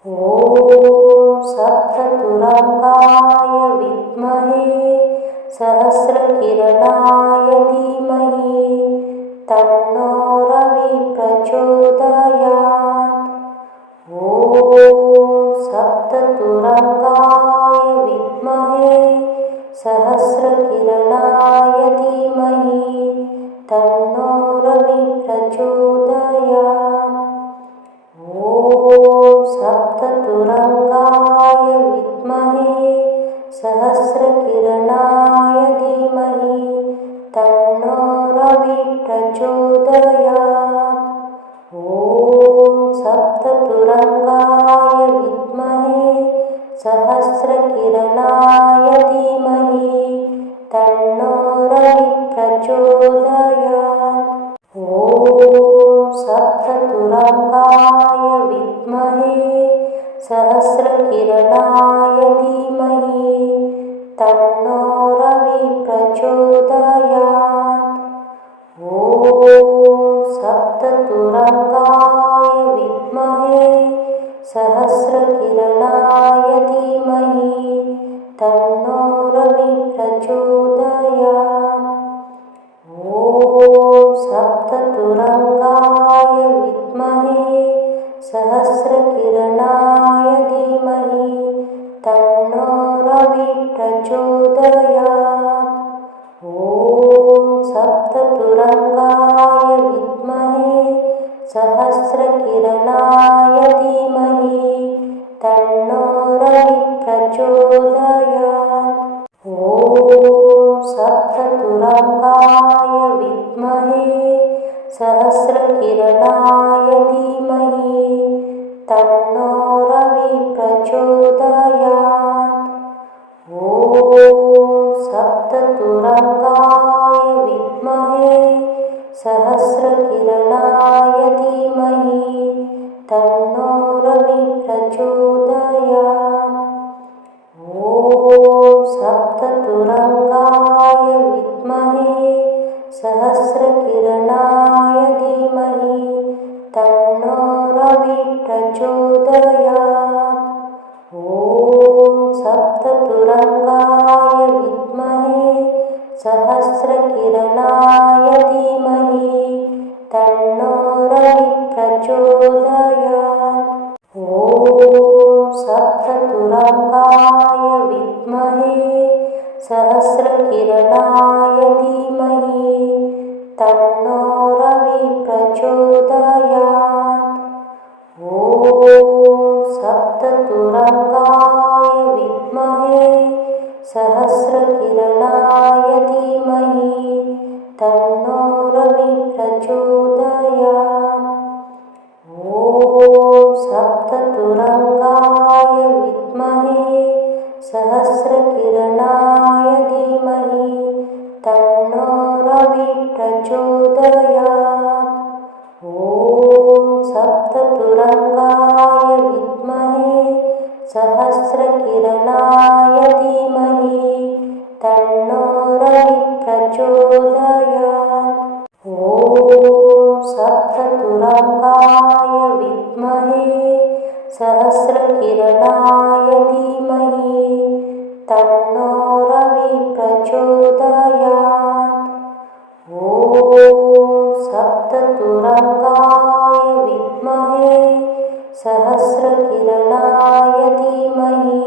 ॐ सप्ततुरङ्गाय विद्महे सहस्रकिरणाय धीमहि तन्नो रविः प्रचोदयात्। ॐ सप्ततुरङ्गाय विद्महे सहस्रकिरणाय धीमहि तन्नो रविः प्रचोदयात्। ॐ सप्ततुरङ्गाय विद्महे सहस्रकिरणाय धीमहि तन्नो रविः प्रचोदयात्। ॐ सप्ततुरङ्गाय विद्महे सहस्रकिरणाय धीमहि तन्नो रविः प्रचोदयात्। ॐ सप्ततुरङ्गाय विद्महे सहस्रकिरणाय धीमहि तन्नो रविः प्रचोदयात्। ॐ सप्ततुरङ्गाय विद्महे सहस्रकिरणाय धीमहि तन्नो रविः प्रचोदयात्। ॐ सप्ततुरङ्गाय विद्महे सहस्रकिरणाय धीमहि तन्नो रविः प्रचोदयात्। ॐ सप्ततुरङ्गाय विद्महे सहस्रकिरणाय धीमहि तन्नो रविः प्रचोदयात्। ॐ सप्ततुरङ्गाय विद्महे सहस्रकिरणाय धीमहि तन्नो रविः प्रचोदयात्। ॐ सप्ततुरङ्गाय विद्महे सहस्रकिरणाय धीमहि तन्नो रविः प्रचोदयात्। ॐ सप्ततुरङ्गाय विद्महे सहस्रकिरणाय धीमहि तन्नो रविः प्रचोदयात्। ॐ सप्ततुरङ्गाय विद्महे सहस्रकिरणाय धीमहि तन्नो रविः प्रचोदयात्। ॐ सप्ततुरङ्गाय विद्महे सहस्रकिरणाय धीमहि तन्नो रविः प्रचोदयात्। ॐ सप्ततुरङ्गाय विद्महे सहस्रकिरणाय धीमहि तन्नो रविः प्रचोदयात्। ॐ सप्ततुरङ्गाय विद्महे सहस्रकिरणाय धीमहि तन्नो रविः प्रचोदयात्। ॐ सप्ततुरङ्गाय विद्महे सहस्रकिरणाय धीमहि तन्नो रविः प्रचोदयात्। ॐ सप्ततुरङ्गाय विद्महे सहस्रकिरणाय धीमहि तन्नो रविः प्रचोदयात्। ॐ सप्ततुरङ्गाय विद्महे सहस्रकिरणाय धीमहि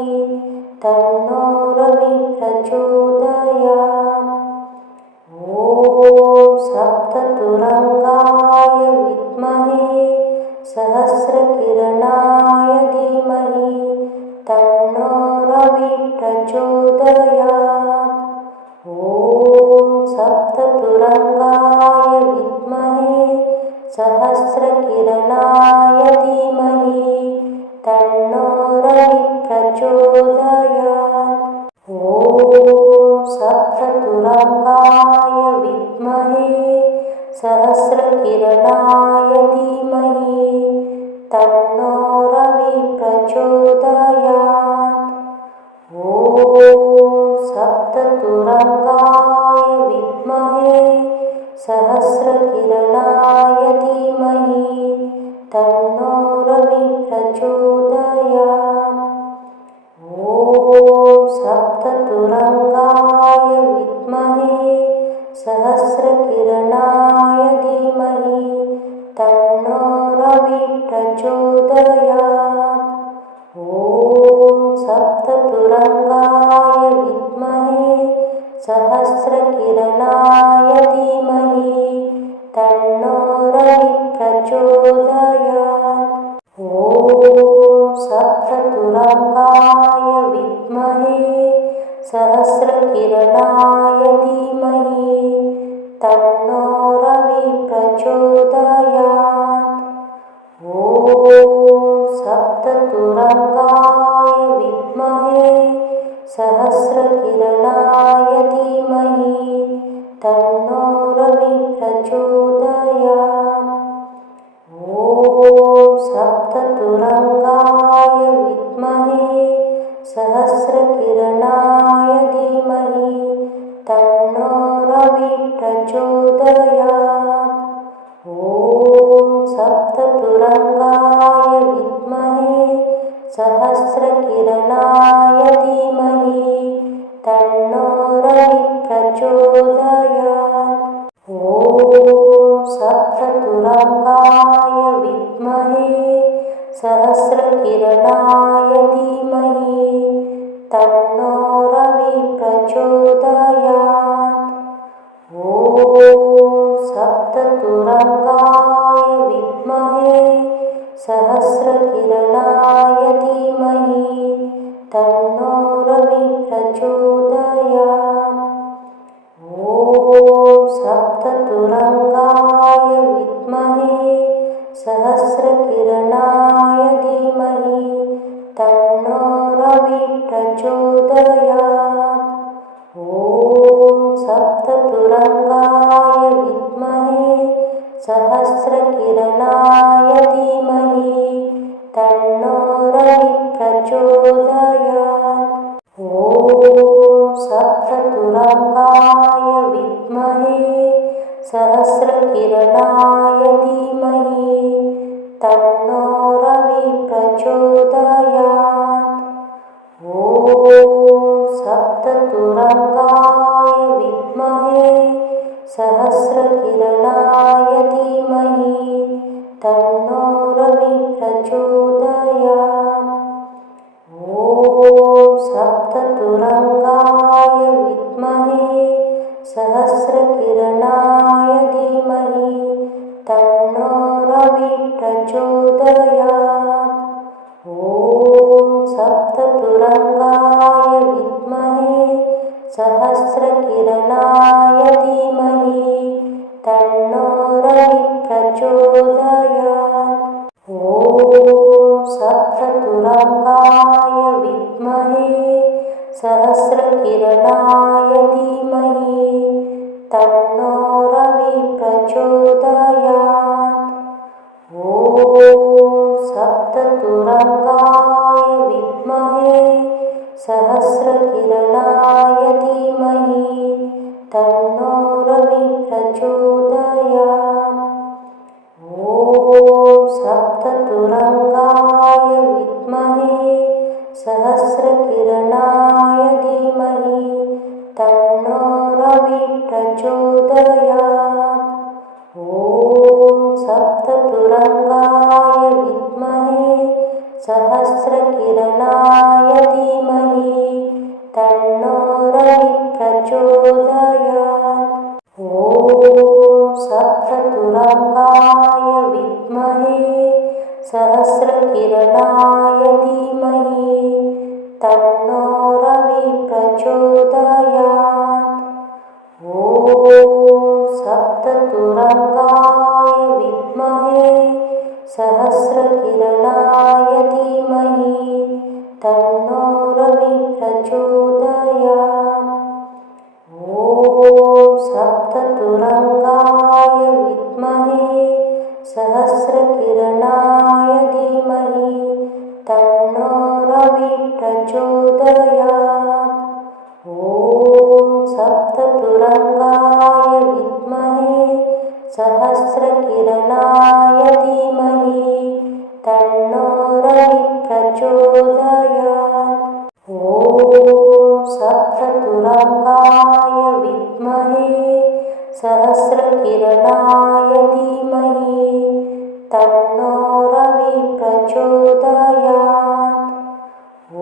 तन्नो रविः प्रचोदयात्। ॐ सप्ततुरङ्गाय विद्महे सहस्रकिरणाय धीमहि तन्नो रविः प्रचोदयात्। ॐ सप्ततुरङ्गाय विद्महे सहस्रकिरणाय धीमहि तन्नो रविः प्रचोदयात्। ॐ सप्ततुरङ्गाय विद्महे सहस्रकिरणाय धीमहि तन्नो रविः प्रचोदयात्। ॐ सप्ततुरङ्गाय विद्महे सहस्रकिरणाय धीमहि तन्नो रविः प्रचोदयात्। सप्ततुरङ्गाय विद्महे सहस्रकिरणाय धीमहि तन्नो रविः प्रचोदयात्। ॐ सप्ततुरङ्गाय विद्महे सहस्रकिरणाय धीमहि तन्नो रविः प्रचोदयात्। ॐ सप्ततुरङ्गाय विद्महे सहस्रकिरणाय धीमहि तन्नो रविः प्रचोदयात्। ॐ सप्ततुरङ्गाय विद्महे सहस्रकिरणाय धीमहि तन्नो रविः प्रचोदयात्। ॐ सप्ततुरङ्गाय विद्महे सहस्रकिरणाय धीमहि तन्नो रविः प्रचोदयात्। ॐ सप्ततुरङ्गाय विद्महे सहस्रकिरणाय धीमहि तन्नो रविः प्रचोदयात्। ॐ सप्ततुरङ्गाय विद्महे सहस्रकिरणाय धीमहि तन्नो रविः प्रचोदयात्। ॐ सप्ततुरङ्गाय विद्महे सहस्रकिरणाय धीमहि तन्नो रविः प्रचोदयात्। ॐ सप्ततुरङ्गाय विद्महे सहस्रकिरणाय धीमहि तन्नो रविः प्रचोदयात्। ॐ सप्ततुरङ्गाय विद्महे सहस्रकिरणाय धीमहि तन्नो रविः प्रचोदयात्। ॐ सप्ततुरङ्गाय विद्महे सहस्रकिरणाय धीमहि तन्नो रविः प्रचोदयात्। ॐ सप्ततुरङ्गाय विद्महे सहस्रकिरणाय धीमहि तन्नो रविः प्रचोदयात्। ॐ सप्ततुरङ्गाय विद्महे सहस्रकिरणाय धीमहि तन्नो रविः प्रचोदयात्। ॐ सप्ततुरङ्गाय विद्महे सहस्रकिरणाय धीमहि तन्नो रविः प्रचोदयात्। ॐ सप्ततुरङ्गाय विद्महे सहस्रकिरणाय धीमहि तन्नो रविः प्रचोदयात्। ॐ सप्ततुरङ्गाय विद्महे सहस्रकिरणाय धीमहि तन्नो रविः प्रचोदयात्। ॐ सप्ततुरङ्गाय विद्महे सहस्रकिरणाय धीमहि तन्नो रविः प्रचोदयात्। ॐ सप्ततुरङ्गाय विद्महे सहस्रकिरणाय धीमहि तन्नो रविः प्रचोदयात्। ॐ सप्ततुरङ्गाय विद्महे सहस्रकिरणाय धीमहि तन्नो रविः प्रचोदयात्। ॐ सप्ततुरङ्गाय विद्महे सहस्रकिरणाय धीमहि तन्नो रविः प्रचोदयात्। ॐ सप्ततुरङ्गाय विद्महे सहस्रकिरणाय धीमहि तन्नो रविः प्रचोदयात्। ॐ सप्ततुरङ्गाय विद्महे सहस्रकिरणाय धीमहि तन्नो रविः प्रचोदयात्। ॐ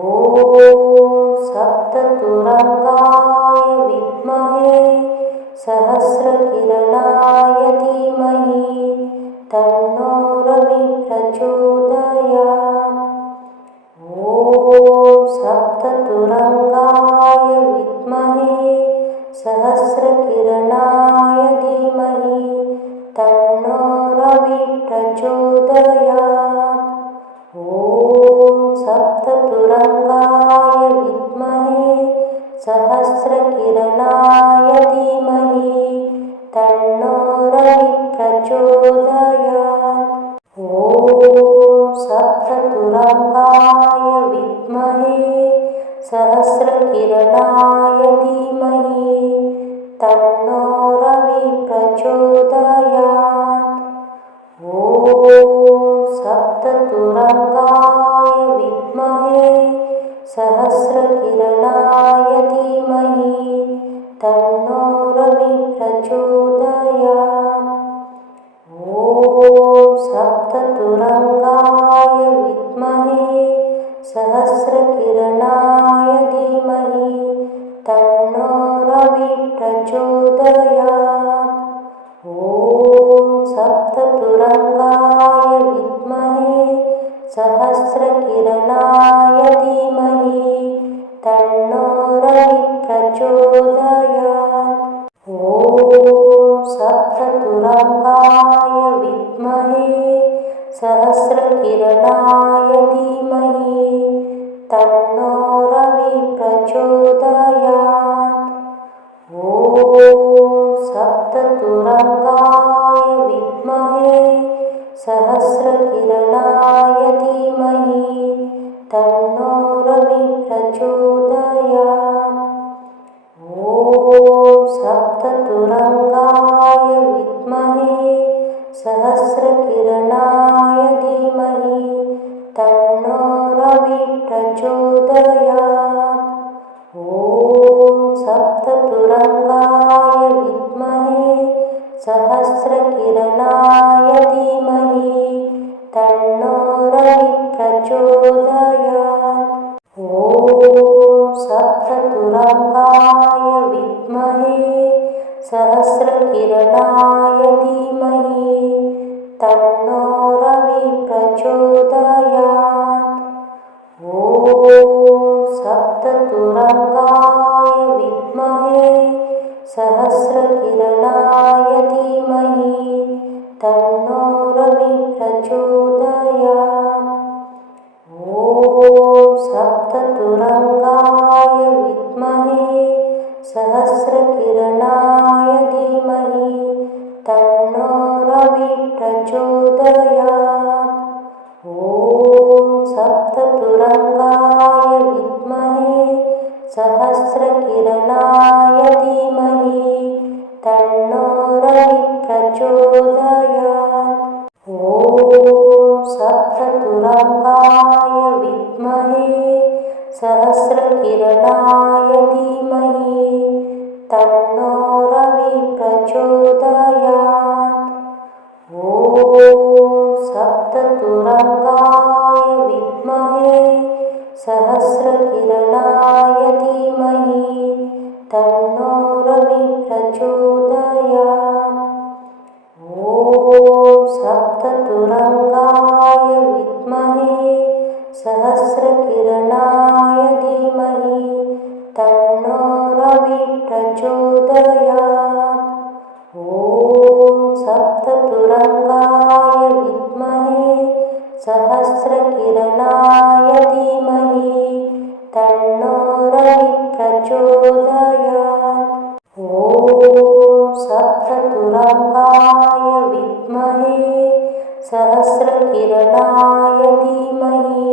प्रचोदयात्। ॐ सप्ततुरङ्गाय विद्महे सहस्रकिरणाय धीमहि तन्नो रविः प्रचोदयात्। ॐ सप्ततुरङ्गाय विद्महे सहस्रकिरणाय धीमहि तन्नो रविः प्रचोदयात्। ॐ सप्ततुरङ्गाय विद्महे सहस्रकिरणाय धीमहि तन्नो रविः प्रचोदयात्। ॐ सप्ततुरङ्गाय विद्महे सहस्रकिरणाय धीमहि तन्नो रविः प्रचोदयात्। ॐ सप्ततुरङ्गाय विद्महे सहस्रकिरणाय धीमहि तन्नो रविः प्रचोदयात्। ॐ सप्ततुरङ्गाय विद्महे सहस्रकिरणाय धीमहि तन्नो रविः प्रचोदयात्। ॐ सप्ततुरङ्गाय विद्महे सहस्रकिरणाय धीमहि तन्नो रविः प्रचोदयात्। ॐ सप्ततुरङ्गाय विद्महे सहस्रकिरणाय धीमहि तन्नो रविः प्रचोदयात्। ॐ सप्ततुरङ्गाय विद्महे सहस्रकिरणाय धीमहि तन्नो रविः प्रचोदयात्। ॐ सप्ततुरङ्गाय विद्महे सहस्रकिरणाय धीमहि तन्नो रविः प्रचोदयात्। ॐ सप्ततुरङ्गाय विद्महे सहस्रकिरणाय धीमहि तन्नो रविः प्रचोदयात्। ॐ सप्ततुरङ्गाय विद्महे सहस्रकिरणाय धीमहि तन्नो रविः प्रचोदयात्। ॐ सप्ततुरङ्गाय विद्महे सहस्रकिरणाय धीमहि तन्नो रविः प्रचोदयात्। ॐ सप्ततुरङ्गाय विद्महे सहस्रकिरणाय धीमहि तन्नो रविः प्रचोदयात्। ॐ सप्ततुरङ्गाय विद्महे सहस्रकिरणाय धीमहि तन्नो रविः प्रचोदयात्। ॐ सप्ततुरङ्गाय विद्महे सहस्रकिरणाय धीमहि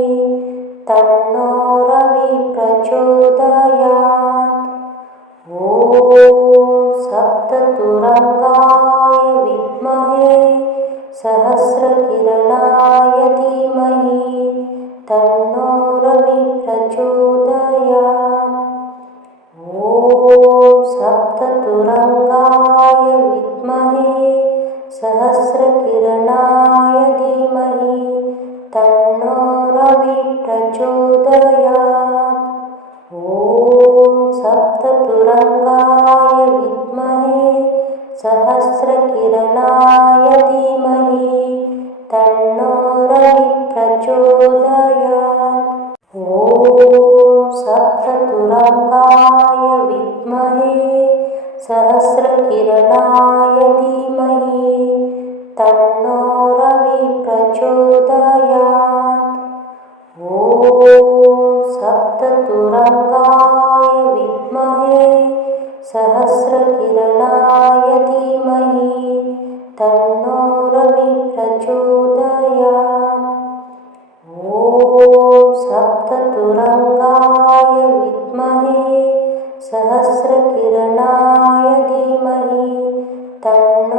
तन्नो रविः प्रचोदयात्। ॐ सप्ततुरङ्गाय विद्महे सहस्रकिरणाय धीमहि तन्नो रविः प्रचोदयात्। ॐ सप्ततुरङ्गाय विद्महे सहस्रकिरणाय धीमहि तन्नो रविः प्रचोदयात्। ॐ सप्ततुरङ्गाय विद्महे सहस्रकिरणाय धीमहि तन्नो रविः प्रचोदयात्। ॐ सप्ततुरङ्गाय विद्महे सहस्रकिरणाय धीमहि तन्नो रविः प्रचोदयात्। ॐ सप्ततुरङ्गाय विद्महे सहस्रकिरणाय धीमहि तन्नो रविः प्रचोदयात्। ॐ सप्ततुरङ्गाय विद्महे सहस्रकिरणाय धीमहि तन्नो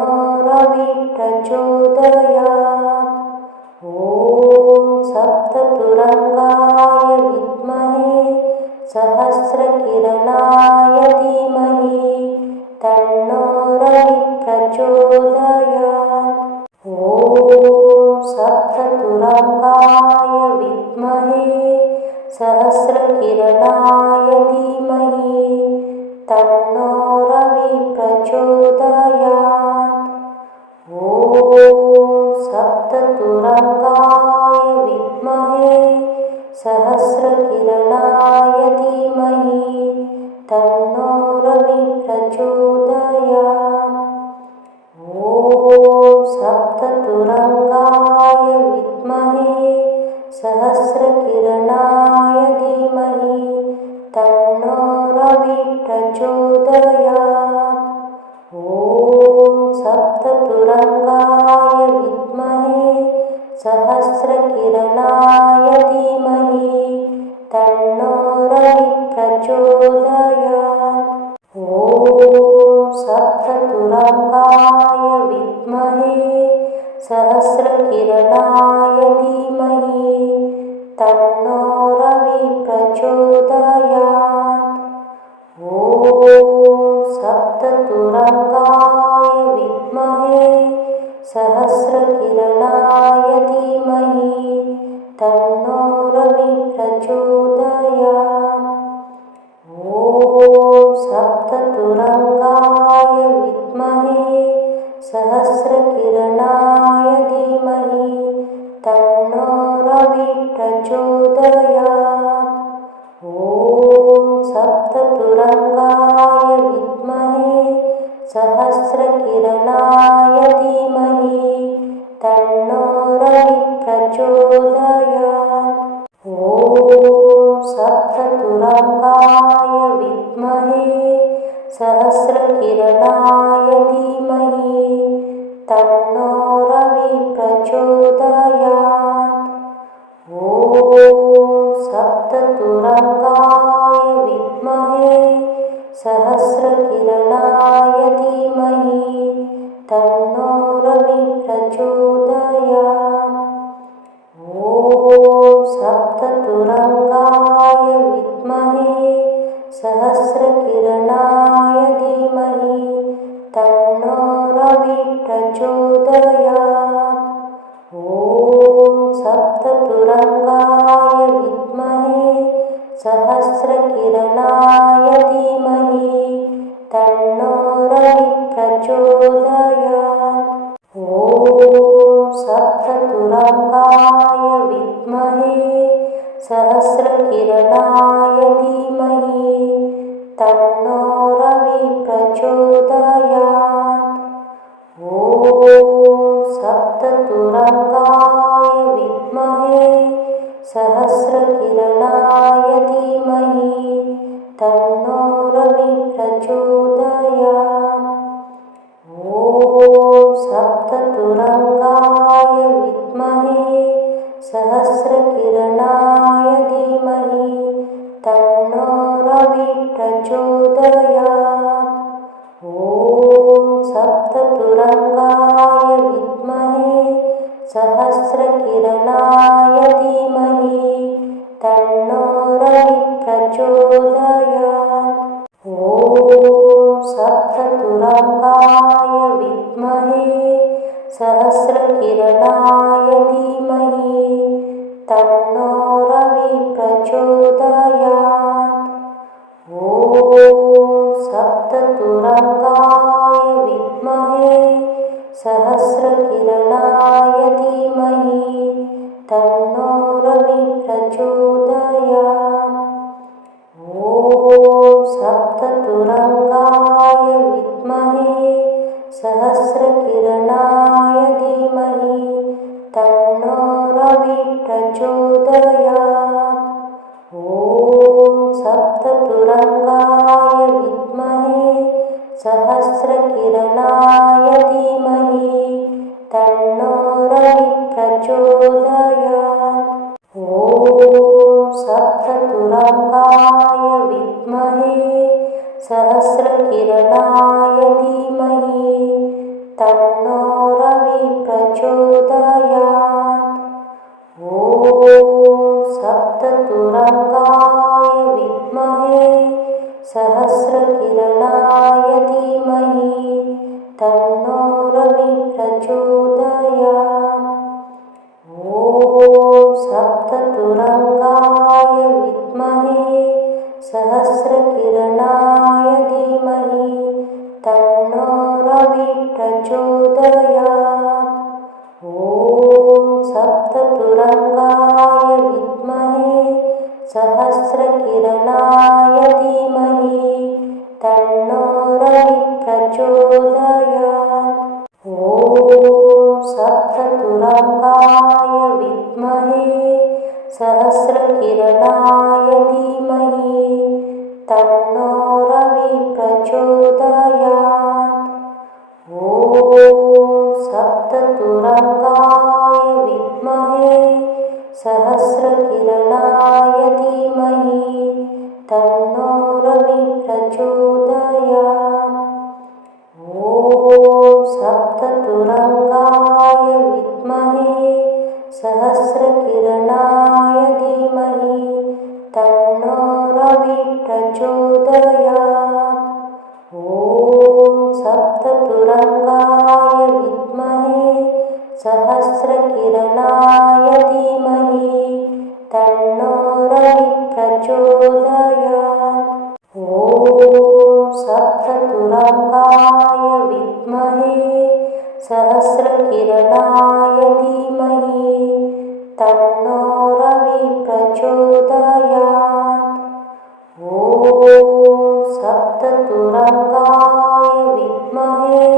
सहस्रकिरणाय धीमहि तन्नो रविः प्रचोदयात्। ॐ सप्ततुरङ्गाय विद्महे सहस्रकिरणाय धीमहि तन्नो रविः प्रचोदयात्। ॐ सप्ततुरङ्गाय विद्महे सहस्रकिरणाय धीमहि तन्नो रविः प्रचोदयात्। ॐ सप्ततुरङ्गाय विद्महे सहस्रकिरणाय धीमहि तन्नो रविः प्रचोदयात्। ॐ सप्ततुरङ्गाय विद्महे सहस्रकिरणाय धीमहि तन्नो रविः प्रचोदयात्। ॐ सप्ततुरङ्गाय विद्महे सहस्रकिरणाय धीमहि तन्नो रविः प्रचोदयात्। ॐ सप्ततुरङ्गाय विद्महे सहस्रकिरणाय धीमहि तन्नो रविः प्रचोदयात्। ॐ सप्ततुरङ्गाय विद्महे सहस्रकिरणाय धीमहि तन्नो रविः प्रचोदयात्। ॐ सप्ततुरङ्गाय विद्महे सहस्रकिरणाय धीमहि तन्नो रविः प्रचोदयात्। ॐ सप्ततुरङ्गाय विद्महे सहस्रकिरणाय धीमहि तन्नो रविः प्रचोदयात्। ॐ सप्ततुरङ्गाय विद्महे सहस्रकिरणाय धीमहि तन्नो रविः प्रचोदयात्। ॐ सप्ततुरङ्गाय विद्महे सहस्रकिरणाय धीमहि तन्नो रविः प्रचोदयात्। ॐ सप्ततुरङ्गाय विद्महे सहस्रकिरणाय धीमहि तन्नो रविः प्रचोदयात्। ॐ सप्ततुरङ्गाय विद्महे सहस्रकिरणाय धीमहि तन्नो रविः प्रचोदयात्। ॐ सप्ततुरङ्गाय विद्महे सहस्रकिरणाय धीमहि तन्नो रविः प्रचोदयात्। ॐ सप्ततुरङ्गाय विद्महे सहस्रकिरणाय धीमहि तन्नो रविः प्रचोदयात्। ॐ सप्ततुरङ्गाय विद्महे सहस्रकिरणाय धीमहि तन्नो रविः प्रचोदयात्। ॐ सप्ततुरङ्गाय विद्महे सहस्रकिरणाय धीमहि तन्नो रविः प्रचोदयात्। ॐ सप्ततुरङ्गाय विद्महे सहस्रकिरणाय धीमहि तन्नो रविः प्रचोदयात्। ॐ सप्ततुरङ्गाय विद्महे सहस्रकिरणाय धीमहि तन्नो रविः प्रचोदयात्। ॐ सप्ततुरङ्गाय विद्महे सहस्रकिरणाय धीमहि तन्नो रविः प्रचोदयात्। ॐ सप्ततुरङ्गाय विद्महे सहस्रकिरणाय धीमहि तन्नो रविः प्रचोदयात्। ॐ सप्ततुरङ्गाय सहस्रकिरणाय धीमहि तन्नो रविः प्रचोदयात्। ॐ सप्ततुरङ्गाय विद्महे सहस्रकिरणाय धीमहि तन्नो रविः प्रचोदयात्। ॐ सप्ततुरङ्गाय विद्महे सहस्रकिरणाय धीमहि तन्नो रविः प्रचोदयात्। ॐ सप्ततुरङ्गाय विद्महे सहस्रकिरणाय धीमहि तन्नो रविः प्रचोदयात्। ॐ सप्ततुरङ्गाय विद्महे सहस्रकिरणाय धीमहि तन्नो रविः प्रचोदयात्। ॐ सप्ततुरङ्गाय विद्महे सहस्रकिरणाय धीमहि तन्नो रविः प्रचोदयात्। ॐ सप्ततुरङ्गाय विद्महे सहस्रकिरणाय धीमहि तन्नो रविः प्रचोदयात्। ॐ सप्ततुरङ्गाय विद्महे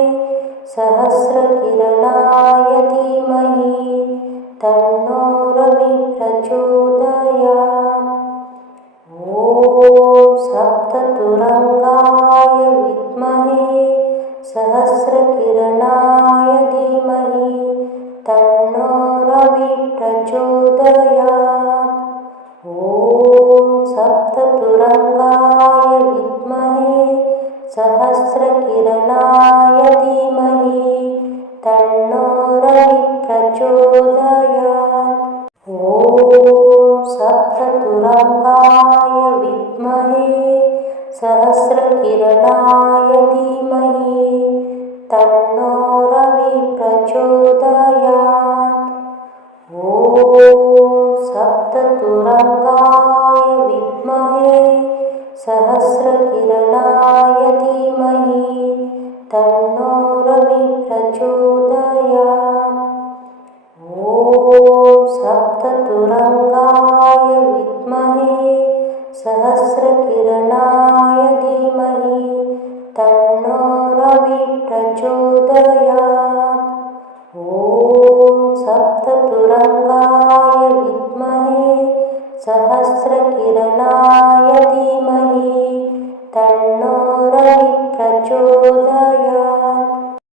सहस्रकिरणाय धीमहि तन्नो रविः प्रचोदयात्। ॐ सप्ततुरङ्गाय विद्महे सहस्रकिरणाय धीमहि तन्नो रविः प्रचोदयात्। ॐ सप्ततुरङ्गाय विद्महे सहस्रकिरणाय धीमहि तन्नो रविः प्रचोदयात्। ॐ सप्ततुरङ्गाय विद्महे सहस्रकिरणाय धीमहि तन्नो रविः प्रचोदयात्। ॐ सप्ततुरङ्गाय विद्महे सहस्रकिरणाय धीमहि तन्नो रविः प्रचोदयात्। ॐ सप्ततुरङ्गाय विद्महे सहस्रकिरणाय धीमहि तन्नो रविः प्रचोदयात्। ॐ सप्ततुरङ्गाय विद्महे सहस्रकिरणाय धीमहि तन्नो रविः प्रचोदयात्।